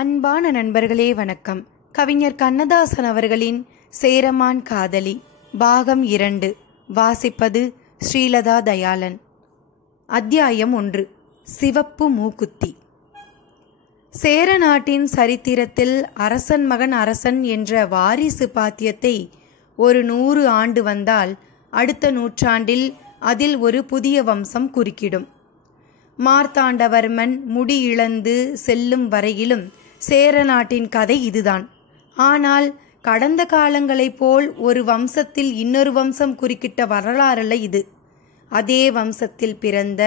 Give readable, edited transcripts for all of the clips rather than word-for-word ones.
அன்பான நண்பர்களே வணக்கம். கவிஞர் கண்ணதாசன் அவர்களின் சேரமான் காதலி பாகம் 2 வாசிப்பது ஸ்ரீலதா தயாளன். அத்தியாயம் 1. சிவப்பு மூக்குத்தி. சேர நாட்டின் சரித்திரத்தில் அரசன் மகன் அரசன் என்ற வாரிசு பாத்தியத்தை ஒரு 100 ஆண்டு வந்தால் அடுத்த நூற்றாண்டில் அதில் ஒரு புதிய வம்சம் குறுக்கிடும். மார்த்தாண்டவர்மன் முடி இழந்து செல்லும் வரையிலும் சேர நாட்டின் கதை இதுதான். ஆனால் கடந்த காலங்களைப் போல் ஒரு வம்சத்தில் இன்னொரு வம்சம் குறுக்கிட்ட வரலாறல்ல இது. அதே வம்சத்தில் பிறந்த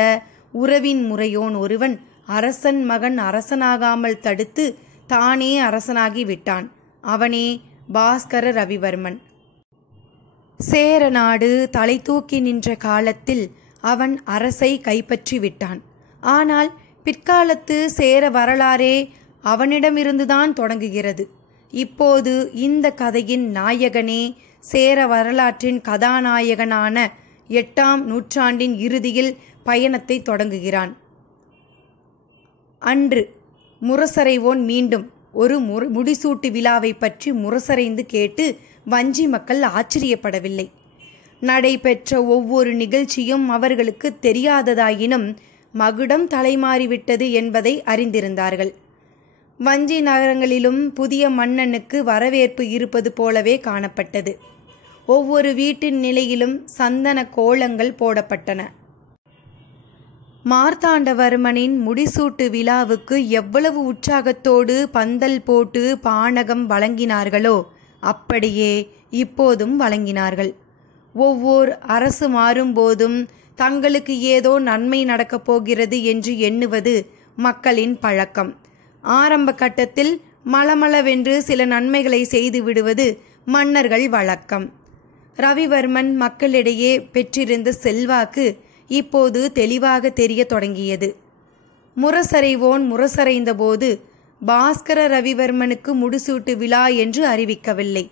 உறவின் முறையோன் ஒருவன் அரசன் மகன் அரசனாகாமல் தடுத்து தானே அரசனாகி விட்டான். அவனே பாஸ்கர ரவிவர்மன். சேர நாடு தலை தூக்கி நின்ற காலத்தில் அவன் அரசை கைப்பற்றி விட்டான். ஆனால் பிற்காலத்து சேர வரலாறே அவனிடமிருந்துதான் தொடங்குகிறது. இப்போது இந்த கதையின் நாயகனே சேர வரலாற்றின் கதாநாயகனான 8ஆம் நூற்றாண்டின் இறுதியில் பயணத்தை தொடங்குகிறான். அன்று முரசறைவோன் மீண்டும் ஒரு முடிசூட்டு விழாவை பற்றி முரசறைந்து கேட்டு வஞ்சி மக்கள் ஆச்சரியப்படவில்லை. நடைபெற்ற ஒவ்வொரு நிகழ்ச்சியும் அவர்களுக்கு தெரியாததாயினும் மகுடம் தலைமாறிவிட்டது என்பதை அறிந்திருந்தார்கள். வஞ்சி நகரங்களிலும் புதிய மன்னனுக்கு வரவேற்பு இருப்பது போலவே காணப்பட்டது. ஒவ்வொரு வீட்டின் நிலையிலும் சந்தன கோலங்கள் போடப்பட்டன. மார்த்தாண்டவர்மனின் முடிசூட்டு விழாவுக்கு எவ்வளவு உற்சாகத்தோடு பந்தல் போட்டு பானகம் வழங்கினார்களோ அப்படியே இப்போதும் வழங்கினார்கள். ஒவ்வொரு அரசு மாறும்போதும் தங்களுக்கு ஏதோ நன்மை நடக்கப் போகிறது என்று எண்ணுவது மக்களின் பழக்கம். ஆரம்ப கட்டத்தில் மளமளவென்று சில நன்மைகளை செய்து விடுவது மன்னர்கள் வழக்கம். ரவிவர்மன் மக்களிடையே பெற்றிருந்த செல்வாக்கு இப்போது தெளிவாக தெரிய தொடங்கியது. முரசறைவோன் முரசறைந்தபோது பாஸ்கர ரவிவர்மனுக்கு முடிசூட்டு விழா என்று அறிவிக்கவில்லை.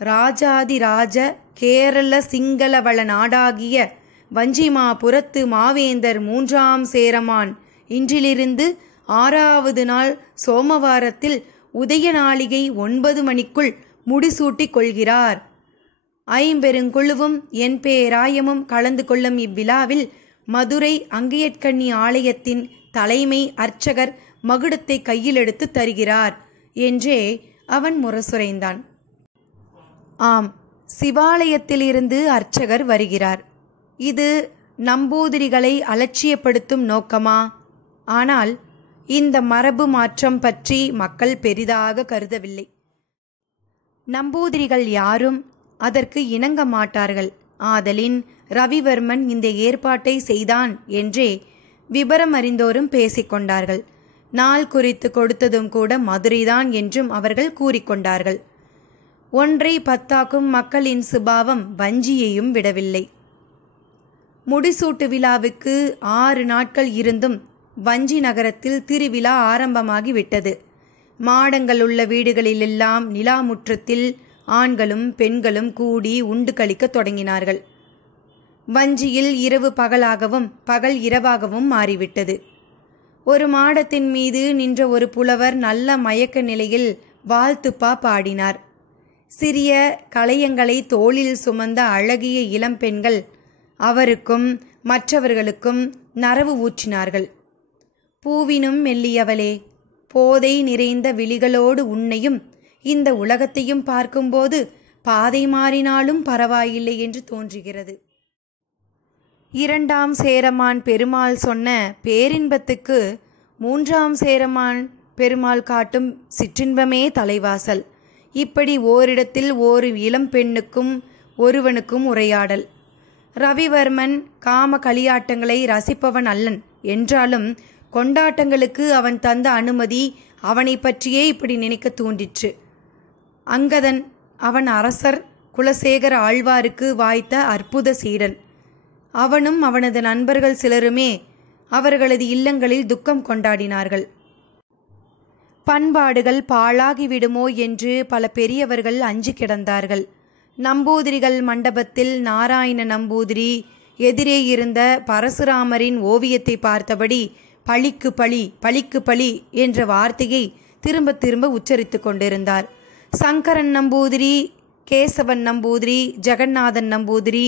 ராஜாதி ராஜ கேரள சிங்களவள நாடாகிய வஞ்சிமாபுரத்து மாவேந்தர் 3ஆம் சேரமான் இன்றிலிருந்து 6வது நாள் சோமவாரத்தில் உதய நாளிகை 9 மணிக்குள் முடிசூட்டிக் கொள்கிறார். ஐம்பெருங்குழுவும் என் பேராயமும் கலந்து கொள்ளும் இவ்விழாவில் மதுரை அங்கையற்கண்ணி ஆலயத்தின் தலைமை அர்ச்சகர் மகுடத்தை கையில் எடுத்து தருகிறார் என்றே அவன் முரசுரைந்தான். ஆம், சிவாலயத்திலிருந்து அர்ச்சகர் வருகிறார். இது நம்பூதிரிகளை அலட்சியப்படுத்தும் நோக்கமா? ஆனால் இந்த மரபு மாற்றம் பற்றி மக்கள் பெரிதாக கருதவில்லை. நம்பூதிரிகள் யாரும் அதற்கு இணங்க மாட்டார்கள். ஆதலின் ரவிவர்மன் இந்த ஏற்பாட்டை செய்தான் என்றே விபரம் அறிந்தோரும் பேசிக்கொண்டார்கள். நாள் குறித்து கொடுத்ததும் கூட மதுரைதான் என்றும் அவர்கள் கூறிக்கொண்டார்கள். ஒன்றை பத்தாக்கும் மக்களின் சுபாவம் வஞ்சியையும் விடவில்லை. முடிசூட்டு விழாவுக்கு 6 நாட்கள் இருந்தும் வஞ்சி நகரத்தில் திருவிழா ஆரம்பமாகி விட்டது. மாடங்கள் உள்ள வீடுகளிலெல்லாம் நிலாமுற்றத்தில் ஆண்களும் பெண்களும் கூடி உண்டு கழிக்க தொடங்கினார்கள். வஞ்சியில் இரவு பகலாகவும் பகல் இரவாகவும் மாறிவிட்டது. ஒரு மாடத்தின் மீது நின்ற ஒரு புலவர் நல்ல மயக்க நிலையில் வாழ்த்துப்பா பாடினார். சிறிய களையங்களை தோளில் சுமந்த அழகிய இளம்பெண்கள் அவருக்கும் மற்றவர்களுக்கும் நரவு ஊற்றினார்கள். பூவினும் மெல்லியவளே, போதை நிறைந்த விழிகளோடு உன்னையும் இந்த உலகத்தையும் பார்க்கும்போது பாதை மாறினாலும் பரவாயில்லை என்று தோன்றுகிறது. 2ஆம் சேரமான் பெருமாள் சொன்ன பேரின்பத்துக்கு 3ஆம் சேரமான் பெருமாள் காட்டும் சிற்றின்பமே தலைவாசல். இப்படி ஓரிடத்தில் ஒரு இளம் பெண்ணுக்கும் ஒருவனுக்கும் உரையாடல். ரவிவர்மன் காம களியாட்டங்களை ரசிப்பவன் அல்லன் என்றாலும் கொண்டாட்டங்களுக்கு அவன் தந்த அனுமதி அவனை பற்றியே இப்படி நினைக்க தூண்டிற்று. அங்கதன் அவன் அரசர் குலசேகர ஆழ்வாருக்கு வாய்த்த அற்புத சீடன். அவனும் அவனது நண்பர்கள் சிலருமே அவர்களது இல்லங்களில் துக்கம் கொண்டாடினார்கள். பண்பாடுகள் பாழாகிவிடுமோ என்று பல பெரியவர்கள் அஞ்சு கிடந்தார்கள். நம்பூதிரிகள் மண்டபத்தில் நாராயண நம்பூதிரி எதிரே இருந்த பரசுராமரின் ஓவியத்தை பார்த்தபடி பழிக்கு பழி பழிக்கு பழி என்ற வார்த்தையை திரும்ப திரும்ப உச்சரித்து கொண்டிருந்தார். சங்கரன் நம்பூதிரி, கேசவன் நம்பூதிரி, ஜெகநாதன் நம்பூதிரி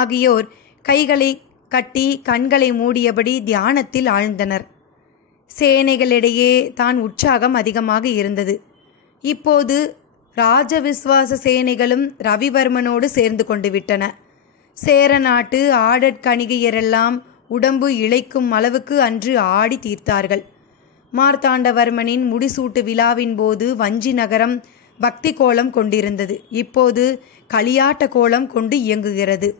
ஆகியோர் கைகளை கட்டி கண்களை மூடியபடி தியானத்தில் ஆழ்ந்தனர். சேனைகளிடையே தான் உற்சாகம் அதிகமாக இருந்தது. இப்போது ராஜவிஸ்வாச சேனைகளும் ரவிவர்மனோடு சேர்ந்து கொண்டு விட்டன. சேர நாட்டு ஆடற்கணிகையரெல்லாம் உடம்பு இளைக்கும் அளவுக்கு அன்று ஆடி தீர்த்தார்கள். மார்த்தாண்டவர்மனின் முடிசூட்டு விழாவின் போது வஞ்சி நகரம் பக்தி கோலம் கொண்டிருந்தது. இப்போது களியாட்ட கோலம் கொண்டு இயங்குகிறது.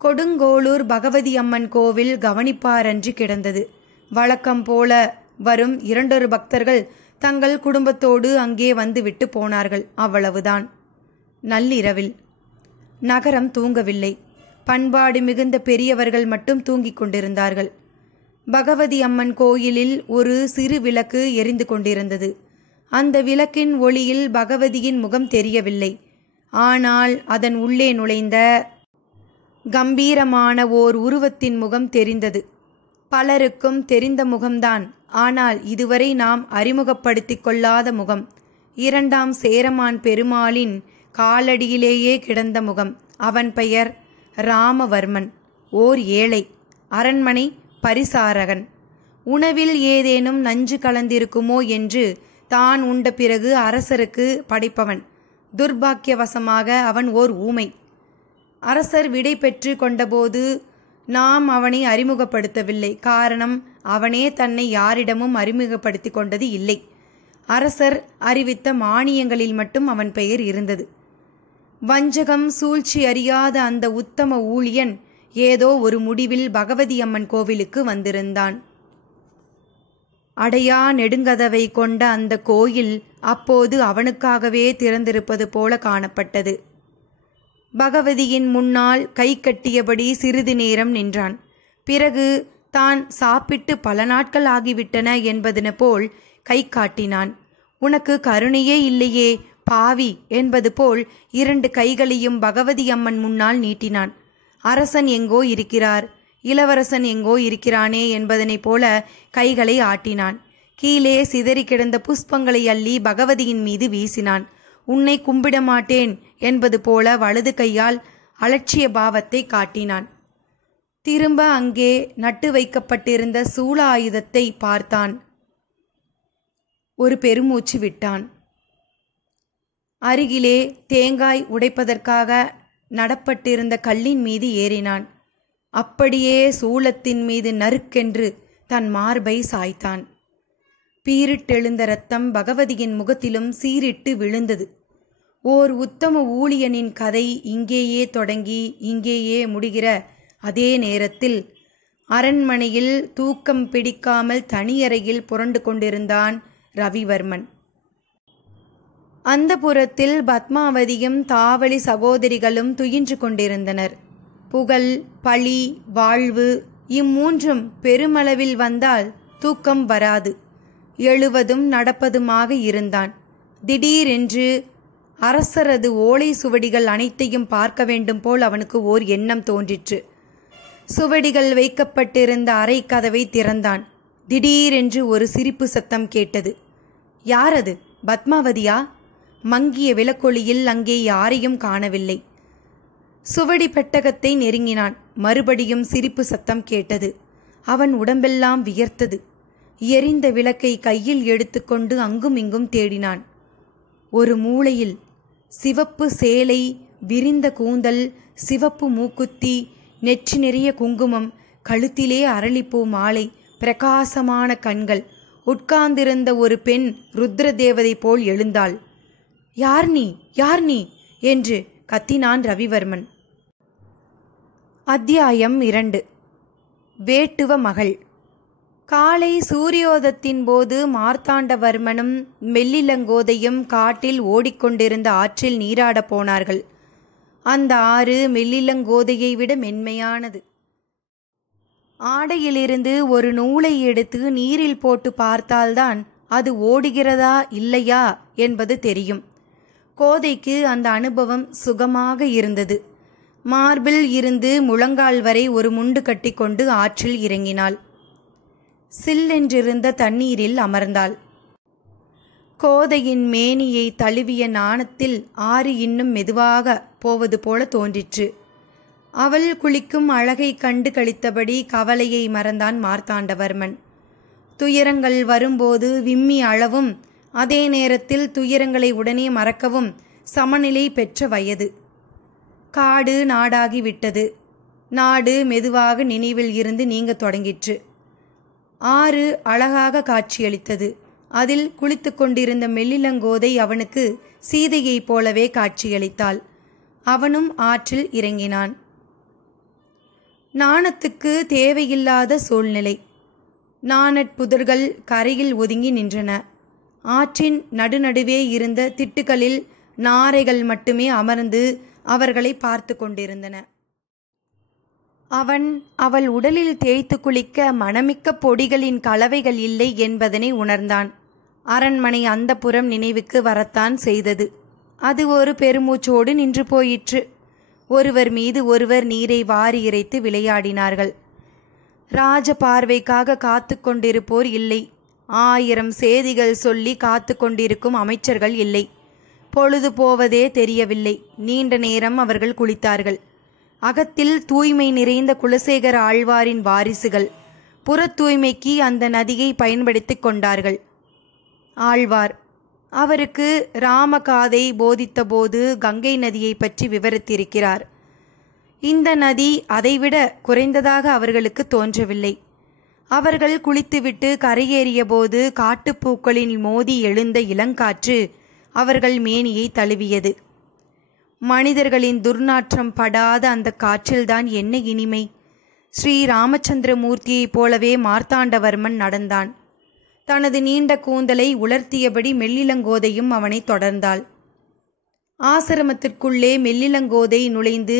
கொடுங்கோளூர் பகவதி அம்மன் கோவில் கவனிப்பாரன்றி கிடந்தது. வழக்கம் போல வரும் 2 பக்தர்கள் தங்கள் குடும்பத்தோடு அங்கே வந்து விட்டு போனார்கள். அவ்வளவுதான். நள்ளிரவில் நகரம் தூங்கவில்லை. பண்பாடு மிகுந்த பெரியவர்கள் மட்டும் தூங்கிக் கொண்டிருந்தார்கள். பகவதி அம்மன் கோயிலில் ஒரு சிறு விளக்கு எரிந்து கொண்டிருந்தது. அந்த விளக்கின் ஒளியில் பகவதியின் முகம் தெரியவில்லை. ஆனால் அதன் உள்ளே நுழைந்த கம்பீரமான ஓர் உருவத்தின் முகம் தெரிந்தது. பலருக்கும் தெரிந்த முகம்தான். ஆனால் இதுவரை நாம் அறிமுகப்படுத்திக் கொள்ளாத முகம். 2ஆம் சேரமான் பெருமாளின் காலடியிலேயே கிடந்த முகம். அவன் பெயர் ராமவர்மன். ஓர் ஏழை, அரண்மனை பரிசாரகன். உணவில் ஏதேனும் நஞ்சு கலந்திருக்குமோ என்று தான் உண்ட பிறகு அரசருக்கு படைப்பவன். துர்பாக்கியவசமாக அவன் ஓர் ஊமை. அரசர் விடை பெற்று கொண்டபோது நாம் அவனை அறிமுகப்படுத்தவில்லை. காரணம், அவனே தன்னை யாரிடமும் அறிமுகப்படுத்தி கொண்டது இல்லை. அரசர் அறிவித்த மானியங்களில் மட்டும் அவன் பெயர் இருந்தது. வஞ்சகம் சூழ்ச்சி அறியாத அந்த உத்தம ஊழியன் ஏதோ ஒரு முடிவில் பகவதி அம்மன் கோவிலுக்கு வந்திருந்தான். அடையா நெடுங்கதவை கொண்ட அந்த கோயில் அப்போது அவனுக்காகவே திறந்திருப்பது போல காணப்பட்டது. பகவதியின் முன்னால் கை கட்டியபடி சிறிது நேரம் நின்றான். பிறகு தான் சாப்பிட்டு பல நாட்கள் ஆகிவிட்டன என்பதன போல் கை காட்டினான். உனக்கு கருணையே இல்லையே பாவி என்பது போல் 2 கைகளையும் பகவதி அம்மன் முன்னால் நீட்டினான். அரசன் எங்கோ இருக்கிறார், இளவரசன் எங்கோ இருக்கிறானே என்பதனைப் போல கைகளை ஆட்டினான். கீழே சிதறி கிடந்த புஷ்பங்களை அள்ளி பகவதியின் மீது வீசினான். உன்னை கும்பிட மாட்டேன் என்பது போல வலது கையால் அலட்சிய பாவத்தை காட்டினான். திரும்ப அங்கே நட்டு வைக்கப்பட்டிருந்த சூல ஆயுதத்தை பார்த்தான். ஒரு பெருமூச்சு விட்டான். அருகிலே தேங்காய் உடைப்பதற்காக நடப்பட்டிருந்த கல்லின் மீது ஏறினான். அப்படியே சூலத்தின் மீது நறுக்கென்று தன் மார்பை சாய்த்தான். பீரிட்டெழுந்த இரத்தம் பகவதியின் முகத்திலும் சீரிட்டு விழுந்தது. ஓர் உத்தம ஊழியனின் கதை இங்கேயே தொடங்கி இங்கேயே முடிகிற அதே நேரத்தில் அரண்மனையில் தூக்கம் பிடிக்காமல் தனியறையில் புரண்டு கொண்டிருந்தான் ரவிவர்மன். அந்த புறத்தில் பத்மாவதியும் தாவளி சகோதரிகளும் துயின்று கொண்டிருந்தனர். புகழ், பழி, வாழ்வு இம்மூன்றும் பெருமளவில் வந்தால் தூக்கம் வராது. எழுவதும் நடப்பதுமாக இருந்தான். திடீரென்று அரசரது ஓலை சுவடிகள் அனைத்தையும் பார்க்க வேண்டும் போல் அவனுக்கு ஓர் எண்ணம் தோன்றிற்று. சுவடிகள் வைக்கப்பட்டிருந்த அறை கதவை திறந்தான். திடீரென்று ஒரு சிரிப்பு சத்தம் கேட்டது. யாரது? பத்மாவதியா? மங்கிய விளக்கொளியில் அங்கே யாரையும் காணவில்லை. சுவடி பெட்டகத்தை நெருங்கினான். மறுபடியும் சிரிப்பு சத்தம் கேட்டது. அவன் உடம்பெல்லாம் வியர்த்தது. எரிந்த விளக்கை கையில் எடுத்துக்கொண்டு அங்கும் இங்கும் தேடினான். ஒரு மூலையில் சிவப்பு சேலை, விரிந்த கூந்தல், சிவப்பு மூக்குத்தி, நெற்றி நிறைய குங்குமம், கழுத்திலே அரளிப்பூ மாலை, பிரகாசமான கண்கள், உட்கார்ந்திருந்த ஒரு பெண் ருத்ர தேவதை போல் எழுந்தாள். யார் நீ, யார் நீ என்று கத்தினான் ரவிவர்மன். அத்தியாயம் 2. வேட்டுவ மகள். காலை சூரியோதத்தின் போது மார்த்தாண்டவர்மனும் மெல்லிலங்கோதையும் காட்டில் ஓடிக்கொண்டிருந்த ஆற்றில் நீராடப் போனார்கள். அந்த ஆறு மெல்லிலங்கோதையை விட மென்மையானது. ஆடையிலிருந்து ஒரு நூலை எடுத்து நீரில் போட்டு பார்த்தால்தான் அது ஓடுகிறதா இல்லையா என்பது தெரியும். கோதைக்கு அந்த அனுபவம் சுகமாக இருந்தது. மார்பில் இருந்து முழங்கால் வரை ஒரு முண்டு கட்டிக்கொண்டு ஆற்றில் இறங்கினாள். சில்லென்றிருந்த தண்ணீரில் அமர்ந்தாள். கோதையின் மேனியை தழுவிய நாணத்தில் ஆறு இன்னும் மெதுவாக போவது போல தோன்றிற்று. அவள் குளிக்கும் அழகை கண்டு களித்தபடி கவலையை மறந்தான் மார்த்தாண்டவர்மன். துயரங்கள் வரும்போது விம்மி அளவும் அதே நேரத்தில் துயரங்களை உடனே மறக்கவும் சமநிலை பெற்ற வயது. காடு நாடாகிவிட்டது. நாடு மெதுவாக நினைவில் இருந்து நீங்க தொடங்கிற்று. ஆறு அழகாக காட்சியளித்தது. அதில் குளித்து கொண்டிருந்த மெல்லிலங்கோதை அவனுக்கு சீதையைப் போலவே காட்சியளித்தாள். அவனும் ஆற்றில் இறங்கினான். நாணத்துக்கு தேவையில்லாத சூழ்நிலை. நாணற்புதர்கள் கரையில் ஒதுங்கி நின்றன. ஆற்றின் நடுநடுவே இருந்த திட்டுகளில் நாரைகள் மட்டுமே அமர்ந்து அவர்களை பார்த்து கொண்டிருந்தன. அவள் உடலில் தேய்த்து குளிக்க மணமிக்க பொடிகளின் கலவைகள் இல்லை என்பதனை உணர்ந்தான். அரண்மனை அந்தப்புறம் நினைவுக்கு வரத்தான் செய்தது. அது ஒரு பெருமூச்சோடு நின்று போயிற்று. ஒருவர் மீது ஒருவர் நீரை வாரி இறைத்து விளையாடினார்கள். ராஜ பார்வைக்காக காத்து கொண்டிருப்போர் இல்லை. 1000 சேதிகள் சொல்லி காத்து கொண்டிருக்கும் அமைச்சர்கள் இல்லை. பொழுது போவதே தெரியவில்லை. நீண்ட நேரம் அவர்கள் குளித்தார்கள். அகத்தில் தூய்மை நிறைந்த குலசேகர ஆழ்வாரின் வாரிசுகள் புற தூய்மைக்கு அந்த நதியை பயன்படுத்தி கொண்டார்கள். ஆழ்வார் அவருக்கு ராமகாதை போதித்தபோது கங்கை நதியை பற்றி விவரித்திருக்கிறார். இந்த நதி அதைவிட குறைந்ததாக அவர்களுக்கு தோன்றவில்லை. அவர்கள் குளித்துவிட்டு கரையேறிய போது காட்டுப்பூக்களில் மோதி எழுந்த இளங்காற்று அவர்கள் மேனியை தழுவியது. மனிதர்களின் துர்நாற்றம் படாத அந்த காற்றில்தான் என்ன இனிமை! ஸ்ரீ ராமச்சந்திரமூர்த்தியைப் போலவே மார்த்தாண்டவர்மன் நடந்தான். தனது நீண்ட கூந்தலை உலர்த்தியபடி மெல்லிலங்கோதையும் அவனை தொடர்ந்தாள். ஆசிரமத்திற்குள்ளே மெல்லிலங்கோதை நுழைந்து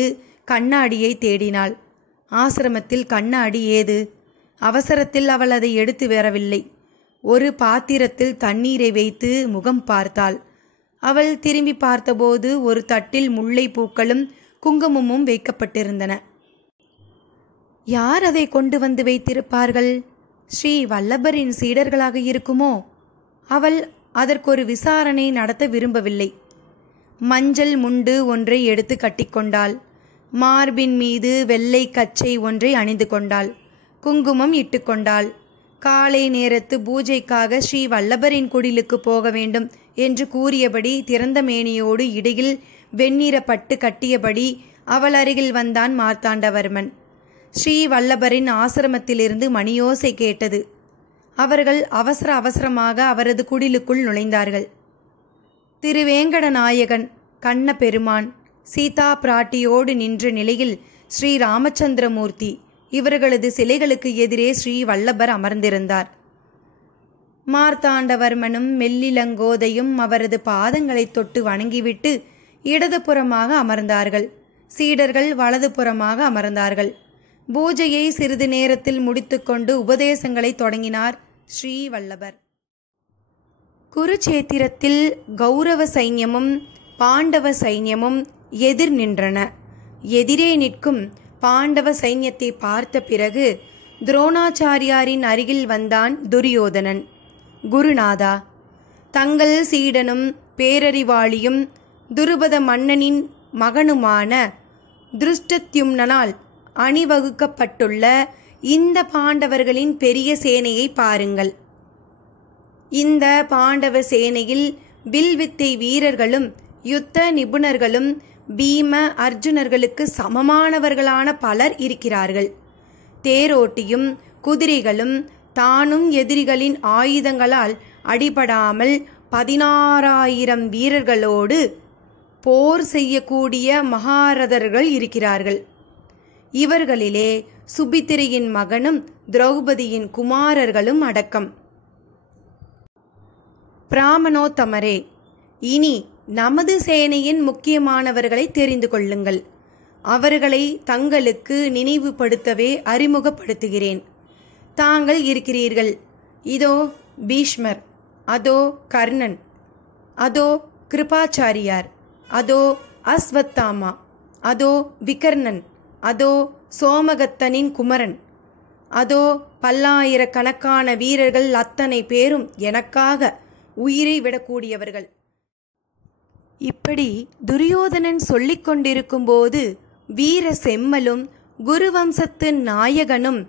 கண்ணாடியை தேடினாள். ஆசிரமத்தில் கண்ணாடி ஏது? அவசரத்தில் அவள் அதை எடுத்து வரவில்லை. ஒரு பாத்திரத்தில் தண்ணீரை வைத்து முகம் பார்த்தாள். அவள் திரும்பி பார்த்தபோது ஒரு தட்டில் முல்லை பூக்களும் குங்குமமும் வைக்கப்பட்டிருந்தன. யார் அதை கொண்டு வந்து வைத்திருப்பார்கள்? ஸ்ரீ வல்லபரின் சீடர்களாக இருக்குமோ? அவள் அதற்கொரு விசாரணை நடத்த விரும்பவில்லை. மஞ்சள் முண்டு ஒன்றை எடுத்து கட்டிக்கொண்டாள். மார்பின் மீது வெள்ளை கச்சை ஒன்றை அணிந்து கொண்டாள். குங்குமம் இட்டுக்கொண்டாள். காலை நேரத்து பூஜைக்காக ஸ்ரீ வல்லபரின் குடிலுக்கு போக வேண்டும் என்று கூறியபடி திறந்த மேனியோடு இடையில் வெண்ணிற பட்டு கட்டியபடி அவள் அருகில் வந்தான் மார்த்தாண்டவர்மன். ஸ்ரீ வல்லபரின் ஆசிரமத்திலிருந்து மணியோசை கேட்டது. அவர்கள் அவசர அவசரமாக அவரது குடிலுக்குள் நுழைந்தார்கள். திருவேங்கடநாயகன், கண்ண பெருமான், சீதா பிராட்டியோடு நின்ற நிலையில் ஸ்ரீ ராமச்சந்திரமூர்த்தி, இவர்களது சிலைகளுக்கு எதிரே ஸ்ரீ வல்லபர் அமர்ந்திருந்தார். மார்த்தாண்டவர்மனும் மெல்லிலங்கோதையும் அவரது பாதங்களை தொட்டு வணங்கிவிட்டு இடதுபுறமாக அமர்ந்தார்கள். சீடர்கள் வலதுபுறமாக அமர்ந்தார்கள். பூஜையை சிறிது நேரத்தில் முடித்துக்கொண்டு உபதேசங்களை தொடங்கினார் ஸ்ரீ வல்லபர். குருச்சேத்திரத்தில் கௌரவ சைன்யமும் பாண்டவ சைன்யமும் எதிர் நின்றன. எதிரே நிற்கும் பாண்டவ சைன்யத்தை பார்த்த பிறகு துரோணாச்சாரியாரின் அருகில் வந்தான் துரியோதனன். குருநாதா, தங்கள் சீடனும் பேரறிவாளியும் துருபத மன்னனின் மகனுமான திருஷ்டத்யும்னனால் அணிவகுக்கப்பட்டுள்ள இந்த பாண்டவர்களின் பெரிய சேனையை பாருங்கள். இந்த பாண்டவ சேனையில் வில்வித்தை வீரர்களும் யுத்த நிபுணர்களும் பீம அர்ஜுனர்களுக்கு சமமானவர்களான பலர் இருக்கிறார்கள். தேரோட்டியும் குதிரைகளும் தானும் எதிரிகளின் ஆயுதங்களால் அடிபடாமல் 16,000 வீரர்களோடு போர் செய்யக்கூடிய மகாரதர்கள் இருக்கிறார்கள். இவர்களிலே சுபித்திரையின் மகனும் திரௌபதியின் குமாரர்களும் அடக்கம். பிராமணோத்தமரே, இனி நமது சேனையின் முக்கியமானவர்களை தெரிந்து கொள்ளுங்கள். அவர்களை தங்களுக்கு நினைவுபடுத்தவே அறிமுகப்படுத்துகிறேன். தாங்கள் இருக்கிறீர்கள். இதோ பீஷ்மர், அதோ கர்ணன், அதோ கிருபாச்சாரியார், அதோ அஸ்வத்தாமா, அதோ விகர்ணன், அதோ சோமகத்தனின் குமரன், அதோ பல்லாயிரக்கணக்கான வீரர்கள் அத்தனை பேரும் எனக்காக உயிரை விடக்கூடியவர்கள். இப்படி துரியோதனன் சொல்லிக் கொண்டிருக்கும்போது வீர செம்மலும் குருவம்சத்தின் நாயகனும்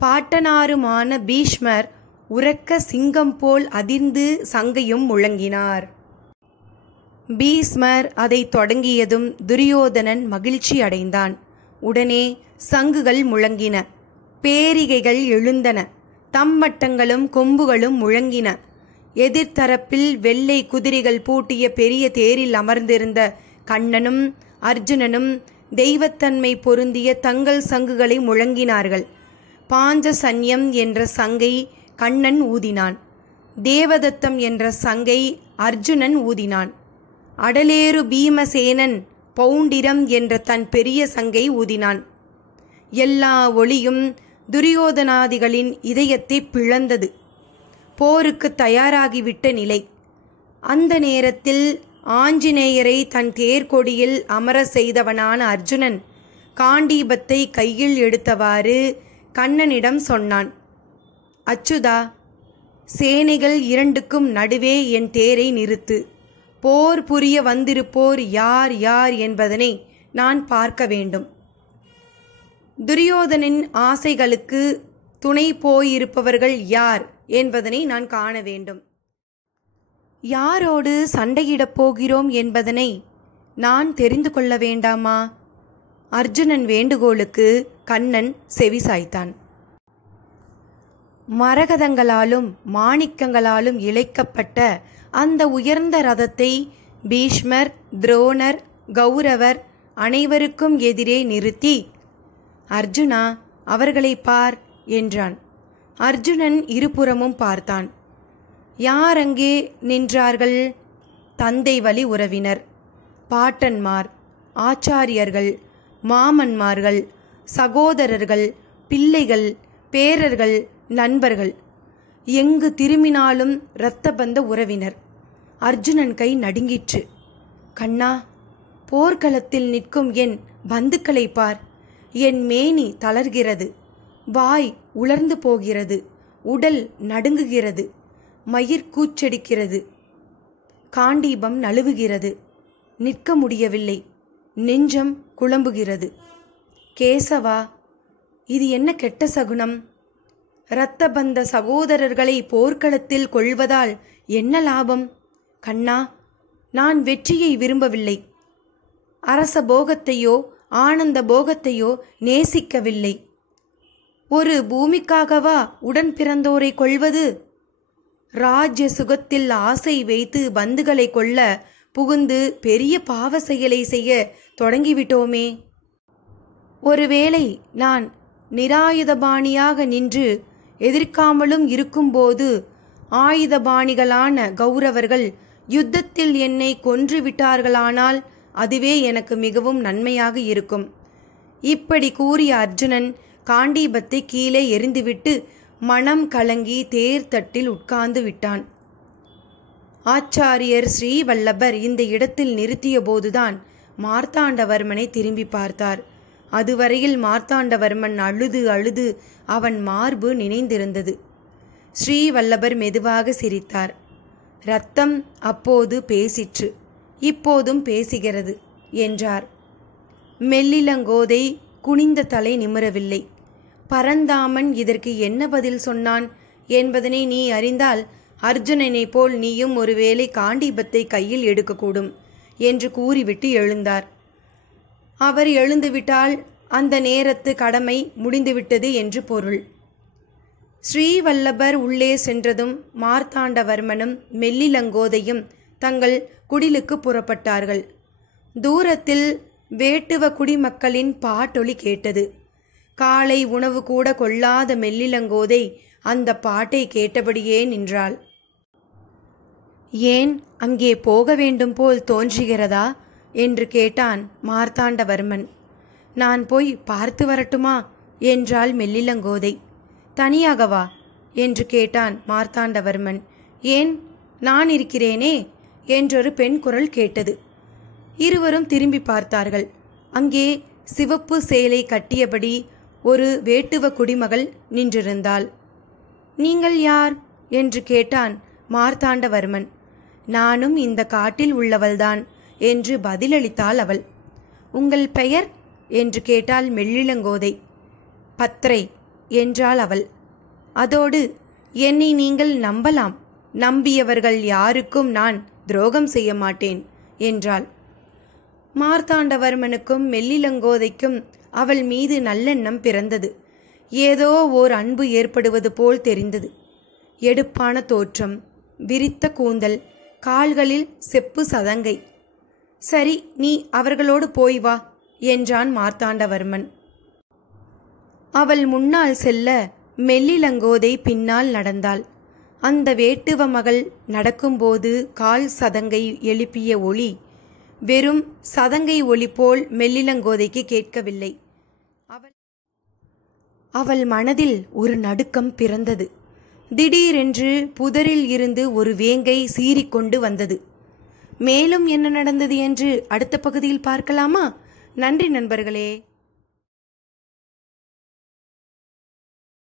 பாட்டனாருமான பீஷ்மர் உரக்க சிங்கம் போல் அதிர்ந்து சங்கையும் முழங்கினார். பீஷ்மர் அதை தொடங்கியதும் துரியோதனன் மகிழ்ச்சி அடைந்தான். உடனே சங்குகள் முழங்கின, பேரிகைகள் எழுந்தன, தம்மட்டங்களும் கொம்புகளும் முழங்கின. எதிர்த்தரப்பில் வெள்ளை குதிரைகள் பூட்டிய பெரிய தேரில் அமர்ந்திருந்த கண்ணனும் அர்ஜுனனும் தெய்வத்தன்மை பொருந்திய தங்கள் சங்குகளை முழங்கினார்கள். பாஞ்சசன்யம் என்ற சங்கை கண்ணன் ஊதினான். தேவதத்தம் என்ற சங்கை அர்ஜுனன் ஊதினான். அடலேறு பீமசேனன் பவுண்டிரம் என்ற தன் பெரிய சங்கை ஊதினான். எல்லா ஒளியும் துரியோதனாதிகளின் இதயத்தை பிளந்தது. போருக்கு தயாராகிவிட்ட நிலை. அந்த நேரத்தில் ஆஞ்சநேயரை தன் தேர்கொடியில் அமர செய்தவனான அர்ஜுனன் காண்டீபத்தை கையில் எடுத்தவாறு கண்ணனிடம் சொன்னான், அச்சுதா, சேனைகள் இரண்டுக்கும் நடுவே என் தேரை நிறுத்து. போர் புரிய வந்திருப்போர் யார் யார் என்பதனை நான் பார்க்க வேண்டும். துரியோதனின் ஆசைகளுக்கு துணை போயிருப்பவர்கள் யார் என்பதனை நான் காண வேண்டும். யாரோடு சண்டையிடப் போகிறோம் என்பதனை நான் தெரிந்து கொள்ள வேண்டாமா? அர்ஜுனன் வேண்டுகோளுக்கு கண்ணன் செவிசாய்த்தான். மரகதங்களாலும் மாணிக்கங்களாலும் இழைக்கப்பட்ட அந்த உயர்ந்த ரதத்தை பீஷ்மர், துரோணர், கௌரவர் அனைவருக்கும் எதிரே நிறுத்தி, அர்ஜுனா, அவர்களை பார் என்றான். அர்ஜுனன் இருபுறமும் பார்த்தான். யார் அங்கே நின்றார்கள்? தந்தை வழி உறவினர், பாட்டன்மார், ஆச்சாரியர்கள், மாமன்மார்கள், சகோதரர்கள், பிள்ளைகள், பேரர்கள், நண்பர்கள், எங்கு திரும்பினாலும் இரத்தபந்த உறவினர். அர்ஜுனன் கை நடுங்கிற்று. கண்ணா, போர்க்களத்தில் நிற்கும் என் பந்துக்களை பார். என் மேனி தளர்கிறது, வாய் உலர்ந்து போகிறது, உடல் நடுங்குகிறது, மயிர் கூச்சடிக்கிறது, காண்டீபம் நழுவுகிறது, நிற்க முடியவில்லை, நெஞ்சம் குழம்புகிறது. கேசவா, இது என்ன கெட்ட சகுனம்? இரத்தபந்த சகோதரர்களை போர்க்களத்தில் கொள்வதால் என்ன லாபம்? கண்ணா, நான் வெற்றியை விரும்பவில்லை. அரச போகத்தையோ ஆனந்த போகத்தையோ நேசிக்கவில்லை. ஒரு பூமிக்காகவா உடன் பிறந்தோரை கொள்வது? ராஜ்ய சுகத்தில் ஆசை வைத்து பந்துகளை கொள்ள புகுந்து பெரிய பாவ செயலை செய்ய தொடங்கிவிட்டோமே. ஒருவேளை நான் நிராயுதபாணியாக நின்று எதிர்க்காமலும் இருக்கும்போது ஆயுதபாணிகளான கௌரவர்கள் யுத்தத்தில் என்னை கொன்று விட்டார்களானால் அதுவே எனக்கு மிகவும் நன்மையாக இருக்கும். இப்படி கூறிய அர்ஜுனன் காண்டீபத்தை கீழே எறிந்துவிட்டு மனம் கலங்கி தேர் தட்டில் உட்கார்ந்து விட்டான். ஆச்சாரியர் ஸ்ரீவல்லபர் இந்த இடத்தில் நிறுத்திய போதுதான் மார்த்தாண்டவர்மனை திரும்பி பார்த்தார். அதுவரையில் மார்த்தாண்டவர்மன் அழுது அழுது அவன் மார்பு நினைந்திருந்தது. ஸ்ரீவல்லபர் மெதுவாக சிரித்தார். இரத்தம் அப்போது பேசிற்று, இப்போதும் பேசுகிறது என்றார். மெல்லிலங்கோதை குனிந்த தலை நிமிரவில்லை. பரந்தாமன் இதற்கு என்ன பதில் சொன்னான் என்பதனை நீ அறிந்தால் அர்ஜுனனை போல் நீயும் ஒருவேளை காண்டீபத்தை கையில் எடுக்கக்கூடும் என்று கூறிவிட்டு எழுந்தார். அவர் எழுந்துவிட்டால் அந்த நேரத்து கடமை முடிந்துவிட்டது என்று பொருள். ஸ்ரீவல்லபர் உள்ளே சென்றதும் மார்த்தாண்டவர்மனும் மெல்லிலங்கோதையும் தங்கள் குடிலுக்கு புறப்பட்டார்கள். தூரத்தில் வேட்டுவ குடிமக்களின் பாட்டொலி கேட்டது. காலை உணவு கூட கொள்ளாத மெல்லிலங்கோதை அந்த பாட்டை கேட்டபடியே நின்றாள். ஏன் அங்கே போக வேண்டும் போல் தோன்றுகிறதா என்று கேட்டான் மார்த்தாண்டவர்மன். நான் போய் பார்த்து வரட்டுமா என்றாள் மெல்லிலங்கோதை. தனியாகவா என்று கேட்டான் மார்த்தாண்டவர்மன். ஏன், நான் இருக்கிறேனே என்றொரு பெண் குரல் கேட்டது. இருவரும் திரும்பி பார்த்தார்கள். அங்கே சிவப்பு சேலை கட்டியபடி ஒரு வேட்டுவ குடிமகள் நின்றிருந்தாள். நீங்கள் யார் என்று கேட்டான் மார்த்தாண்டவர்மன். நானும் இந்த காட்டில் உள்ளவள்தான் என்று பதிலளித்தாள் அவள். உங்கள் பெயர் என்று கேட்டாள் மெல்லிளங்கோதை. பத்ரை என்றாள் அவள். அதோடு, என்னை நீங்கள் நம்பலாம், நம்பியவர்கள் யாருக்கும் நான் துரோகம் செய்ய மாட்டேன் என்றாள். மார்த்தாண்டவர்மனுக்கும் மெல்லிளங்கோதைக்கும் அவள் மீது நல்லெண்ணம் பிறந்தது. ஏதோ ஓர் அன்பு ஏற்படுவது போல் தெரிந்தது. எடுப்பான தோற்றம், விரித்த கூந்தல், கால்களில் செப்பு சதங்கை. சரி, நீ அவர்களோடு போய் வா என்றான் மார்த்தாண்டவர்மன். அவள் முன்னால் செல்ல மெல்லிளங்கோதை பின்னால் நடந்தாள். அந்த வேட்டுவ மகள் நடக்கும்போது கால் சதங்கை எழுப்பிய ஒலி வெறும் சதங்கை ஒலி போல் மெல்லிளங்கோதைக்கு கேட்கவில்லை. அவள் மனதில் ஒரு நடுக்கம் பிறந்தது. திடீரென்று புதரில் இருந்து ஒரு வேங்கை சீறிக்கொண்டு வந்தது. மேலும் என்ன நடந்தது என்று அடுத்த பகுதியில் பார்க்கலாமா? நன்றி நண்பர்களே.